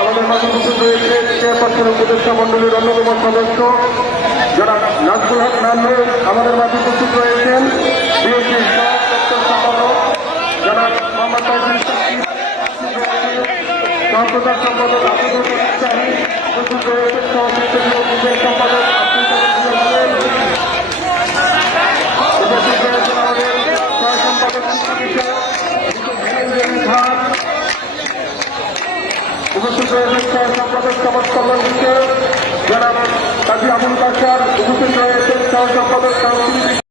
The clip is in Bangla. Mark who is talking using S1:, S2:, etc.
S1: আমাদের মাঝে উপস্থিত রয়েছে চেয়ারপারসনের উপদেষ্টা মন্ডলীর অন্যতম সদস্য যারা নাজবুল হক নান্নু আমাদের মাঝে উপস্থিত রয়েছেন বিএনপির সম্পাদক যারা উপস্থিত রয়েছেন সম্পাদক সমাজ কল্যাণ জেলা কাজী আবুল কাশার উপস্থিত রয়েছেন সহ সম্পাদক